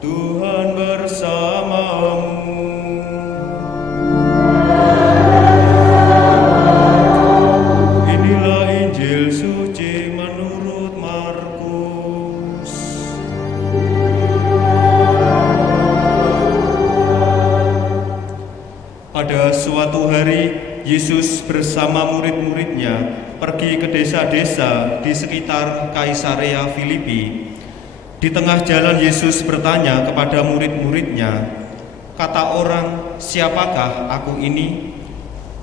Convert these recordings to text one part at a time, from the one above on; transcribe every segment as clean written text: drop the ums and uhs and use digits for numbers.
Tuhan bersamamu. Inilah Injil suci menurut Markus. Pada suatu hari, Yesus bersama murid-muridnya pergi ke desa-desa di sekitar Kaisarea Filipi. Di tengah jalan Yesus bertanya kepada murid-muridnya, "Kata orang, siapakah aku ini?"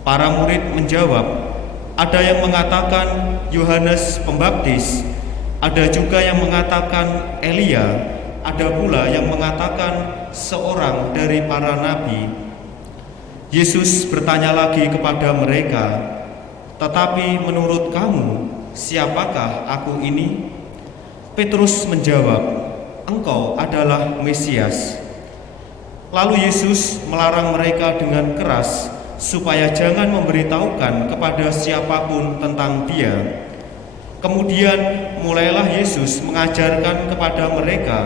Para murid menjawab, "Ada yang mengatakan Yohanes Pembaptis, ada juga yang mengatakan Elia, ada pula yang mengatakan seorang dari para nabi." Yesus bertanya lagi kepada mereka, "Tetapi menurut kamu, siapakah aku ini?" Petrus menjawab, "Engkau adalah Mesias." Lalu Yesus melarang mereka dengan keras supaya jangan memberitahukan kepada siapapun tentang Dia. Kemudian mulailah Yesus mengajarkan kepada mereka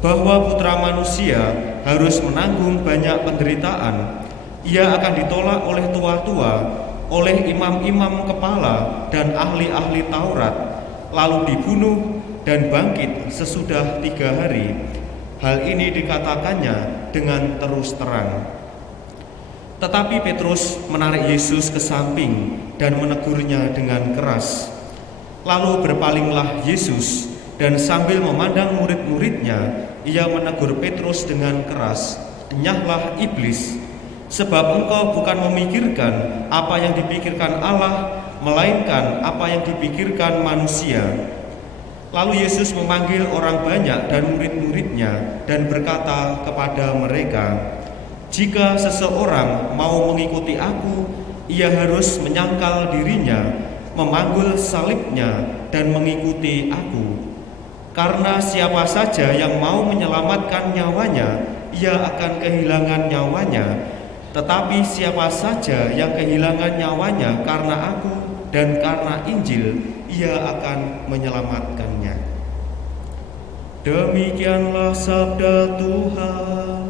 bahwa Putra Manusia harus menanggung banyak penderitaan. Ia akan ditolak oleh tua-tua, oleh imam-imam kepala dan ahli-ahli Taurat, lalu dibunuh dan bangkit sesudah 3 hari. Hal ini dikatakannya dengan terus terang. Tetapi Petrus menarik Yesus ke samping dan menegurnya dengan keras. Lalu berpalinglah Yesus dan sambil memandang murid-muridnya, ia menegur Petrus dengan keras, "Enyahlah iblis, sebab engkau bukan memikirkan apa yang dipikirkan Allah, melainkan apa yang dipikirkan manusia." Lalu Yesus memanggil orang banyak dan murid-muridnya dan berkata kepada mereka, "Jika seseorang mau mengikuti aku, ia harus menyangkal dirinya, memanggul salibnya dan mengikuti aku. Karena siapa saja yang mau menyelamatkan nyawanya, ia akan kehilangan nyawanya. Tetapi siapa saja yang kehilangan nyawanya karena aku dan karena Injil, ia akan menyelamatkannya." Demikianlah sabda Tuhan.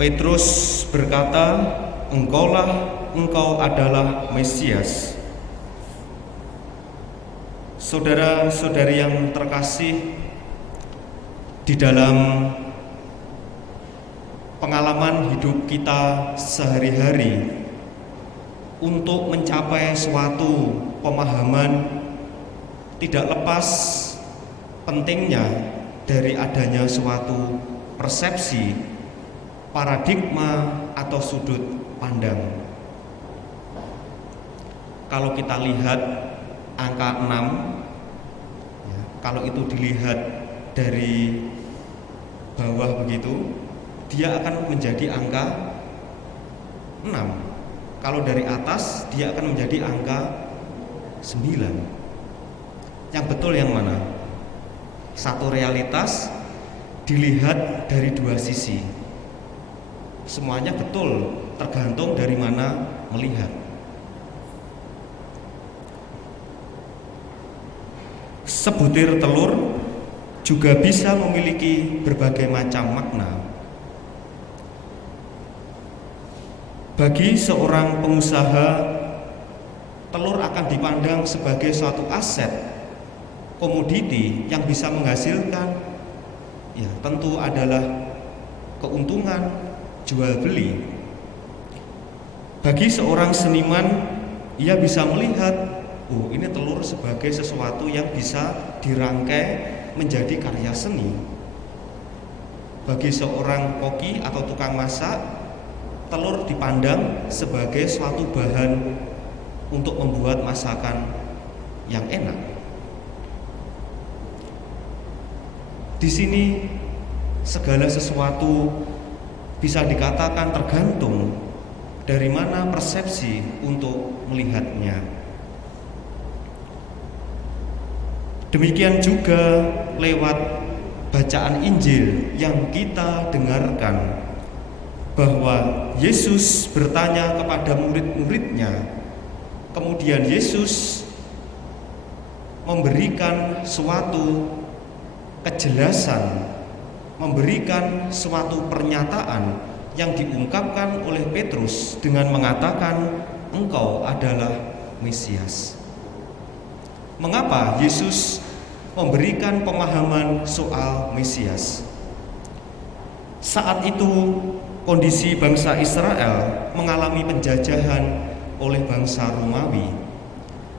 Petrus berkata, engkau adalah Mesias." Saudara-saudari yang terkasih, di dalam pengalaman hidup kita sehari-hari, untuk mencapai suatu pemahaman tidak lepas pentingnya dari adanya suatu persepsi, paradigma atau sudut pandang. Kalau kita lihat angka 6, ya, kalau itu dilihat dari bawah begitu, dia akan menjadi angka 6. Kalau dari atas, dia akan menjadi angka 9. Yang betul yang mana? Satu realitas dilihat dari 2 sisi. Semuanya betul, tergantung dari mana melihat. Sebutir telur juga bisa memiliki berbagai macam makna. Bagi seorang pengusaha, telur akan dipandang sebagai suatu aset, komoditi yang bisa menghasilkan, ya tentu adalah keuntungan jual beli. Bagi seorang seniman, ia bisa melihat, oh ini telur sebagai sesuatu yang bisa dirangkai menjadi karya seni. Bagi seorang koki atau tukang masak, telur dipandang sebagai suatu bahan untuk membuat masakan yang enak. Di sini segala sesuatu bisa dikatakan tergantung dari mana persepsi untuk melihatnya. Demikian juga lewat bacaan Injil yang kita dengarkan, bahwa Yesus bertanya kepada murid-muridnya, kemudian Yesus memberikan suatu kejelasan, memberikan suatu pernyataan yang diungkapkan oleh Petrus dengan mengatakan, "Engkau adalah Mesias." Mengapa Yesus memberikan pemahaman soal Mesias? Saat itu kondisi bangsa Israel mengalami penjajahan oleh bangsa Romawi.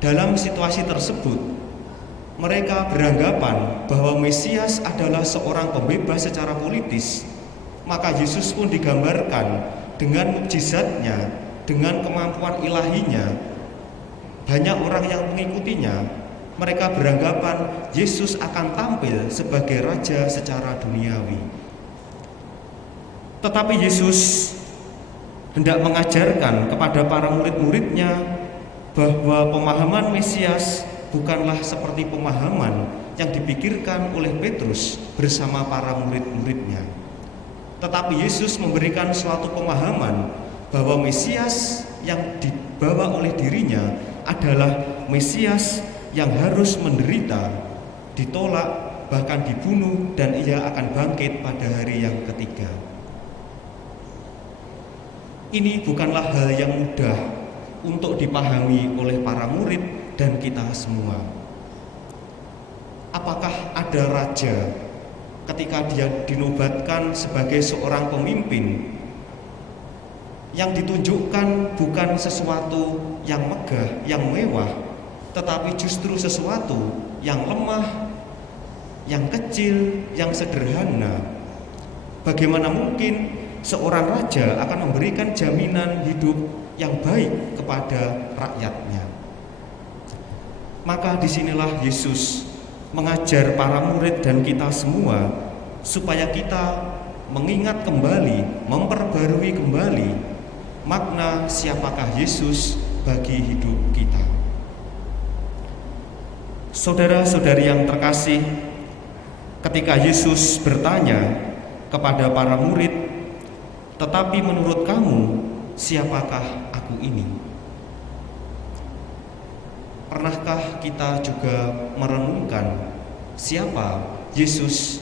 Dalam situasi tersebut, mereka beranggapan bahwa Mesias adalah seorang pembebas secara politis. Maka Yesus pun digambarkan dengan mukjizatnya, dengan kemampuan ilahinya. Banyak orang yang mengikutinya. Mereka beranggapan Yesus akan tampil sebagai raja secara duniawi. Tetapi Yesus hendak mengajarkan kepada para murid-muridnya bahwa pemahaman Mesias bukanlah seperti pemahaman yang dipikirkan oleh Petrus bersama para murid-muridnya. Tetapi Yesus memberikan suatu pemahaman bahwa Mesias yang dibawa oleh dirinya adalah Mesias yang harus menderita, ditolak, bahkan dibunuh, dan ia akan bangkit pada hari yang ketiga. Ini bukanlah hal yang mudah untuk dipahami oleh para murid dan kita semua. Apakah ada raja ketika dia dinobatkan sebagai seorang pemimpin yang ditunjukkan bukan sesuatu yang megah, yang mewah, tetapi justru sesuatu yang lemah, yang kecil, yang sederhana? Bagaimana mungkin seorang raja akan memberikan jaminan hidup yang baik kepada rakyatnya? Maka disinilah Yesus mengajar para murid dan kita semua supaya kita mengingat kembali, memperbarui kembali makna siapakah Yesus bagi hidup kita. Saudara-saudari yang terkasih, ketika Yesus bertanya kepada para murid, "Tetapi menurut kamu, siapakah aku ini?" Pernahkah kita juga merenungkan siapa Yesus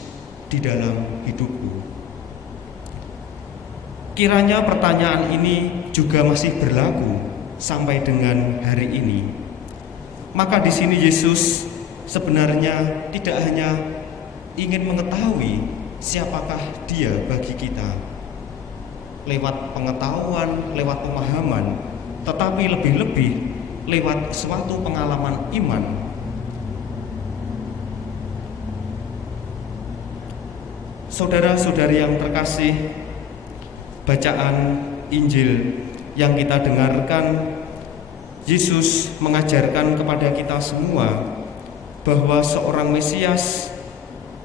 di dalam hidupku? Kiranya pertanyaan ini juga masih berlaku sampai dengan hari ini. Maka di sini Yesus sebenarnya tidak hanya ingin mengetahui siapakah Dia bagi kita lewat pengetahuan, lewat pemahaman, tetapi lebih-lebih lewat suatu pengalaman iman. Saudara-saudari yang terkasih, bacaan Injil yang kita dengarkan, Yesus mengajarkan kepada kita semua bahwa seorang Mesias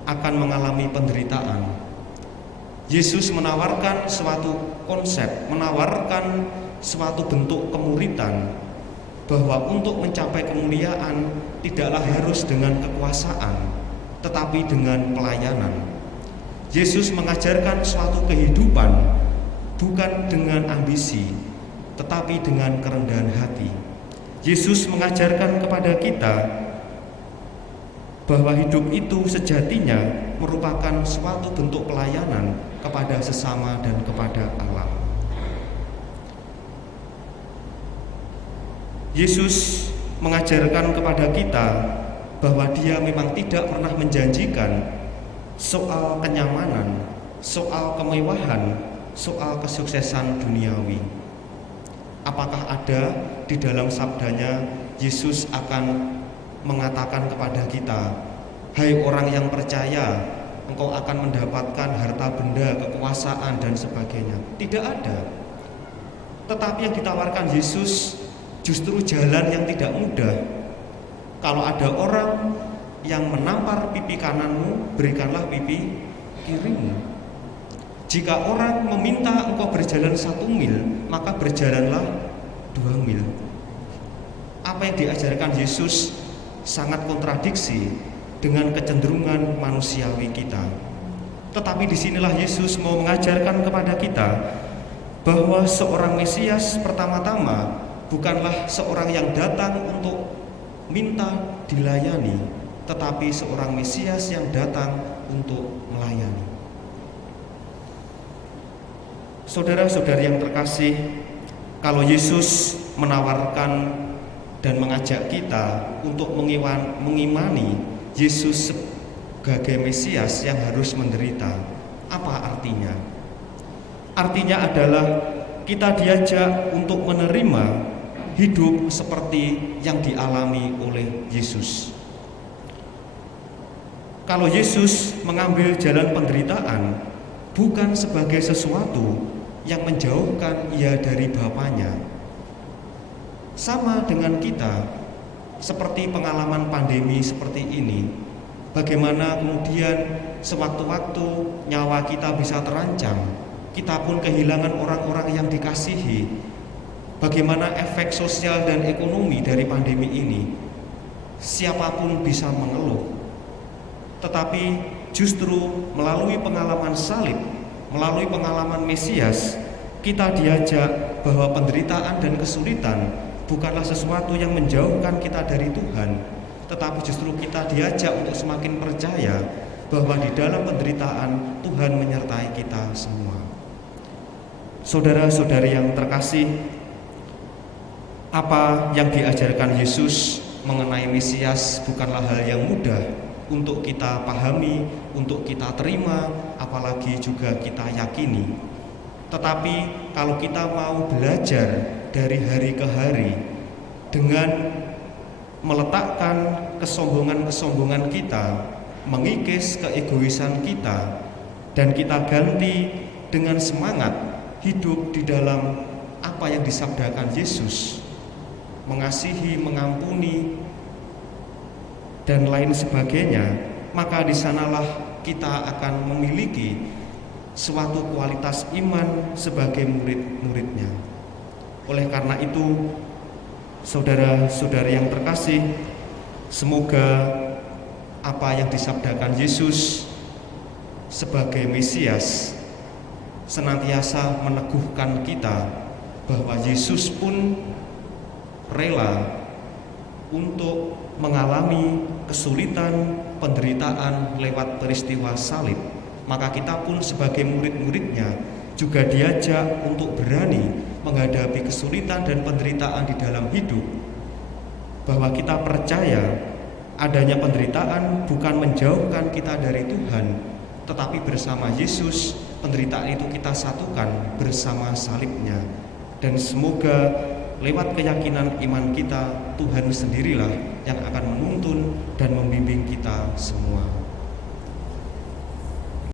akan mengalami penderitaan. Yesus menawarkan suatu konsep, menawarkan suatu bentuk kemuritan, bahwa untuk mencapai kemuliaan tidaklah harus dengan kekuasaan, tetapi dengan pelayanan. Yesus mengajarkan suatu kehidupan bukan dengan ambisi, tetapi dengan kerendahan hati. Yesus mengajarkan kepada kita bahwa hidup itu sejatinya merupakan suatu bentuk pelayanan kepada sesama dan kepada Allah. Yesus mengajarkan kepada kita bahwa Dia memang tidak pernah menjanjikan soal kenyamanan, soal kemewahan, soal kesuksesan duniawi. Apakah ada di dalam sabdanya Yesus akan mengatakan kepada kita, "Hai orang yang percaya, engkau akan mendapatkan harta benda, kekuasaan, dan sebagainya"? Tidak ada. Tetapi yang ditawarkan Yesus justru jalan yang tidak mudah. Kalau ada orang yang menampar pipi kananmu, berikanlah pipi kirimu. Jika orang meminta engkau berjalan 1 mil, maka berjalanlah 2 mil. Apa yang diajarkan Yesus sangat kontradiksi dengan kecenderungan manusiawi kita. Tetapi disinilah Yesus mau mengajarkan kepada kita bahwa seorang Mesias pertama-tama bukanlah seorang yang datang untuk minta dilayani, tetapi seorang Mesias yang datang untuk melayani. Saudara-saudari yang terkasih, kalau Yesus menawarkan dan mengajak kita untuk mengimani Yesus sebagai Mesias yang harus menderita, apa artinya? Artinya adalah kita diajak untuk menerima hidup seperti yang dialami oleh Yesus. Kalau Yesus mengambil jalan penderitaan bukan sebagai sesuatu yang menjauhkan ia dari Bapanya. Sama dengan kita, seperti pengalaman pandemi seperti ini, bagaimana kemudian sewaktu-waktu nyawa kita bisa terancam, kita pun kehilangan orang-orang yang dikasihi. Bagaimana efek sosial dan ekonomi dari pandemi ini, siapapun bisa mengeluh. Tetapi justru melalui pengalaman salib, melalui pengalaman Mesias, kita diajak bahwa penderitaan dan kesulitan bukanlah sesuatu yang menjauhkan kita dari Tuhan, tetapi justru kita diajak untuk semakin percaya bahwa di dalam penderitaan Tuhan menyertai kita semua. Saudara-saudari yang terkasih, apa yang diajarkan Yesus mengenai Mesias bukanlah hal yang mudah untuk kita pahami, untuk kita terima, apalagi juga kita yakini. Tetapi kalau kita mau belajar dari hari ke hari dengan meletakkan kesombongan-kesombongan kita, mengikis keegoisan kita, dan kita ganti dengan semangat hidup di dalam apa yang disabdakan Yesus, mengasihi, mengampuni, dan lain sebagainya, maka di sanalah kita akan memiliki suatu kualitas iman sebagai murid-muridnya. Oleh karena itu, saudara-saudari yang terkasih, semoga apa yang disabdakan Yesus sebagai Mesias senantiasa meneguhkan kita bahwa Yesus pun rela untuk mengalami kesulitan, penderitaan lewat peristiwa salib. Maka kita pun sebagai murid-muridnya juga diajak untuk berani menghadapi kesulitan dan penderitaan di dalam hidup. Bahwa kita percaya adanya penderitaan bukan menjauhkan kita dari Tuhan, tetapi bersama Yesus penderitaan itu kita satukan bersama salibnya. Dan semoga lewat keyakinan iman kita, Tuhan sendirilah yang akan menuntun dan membimbing kita semua.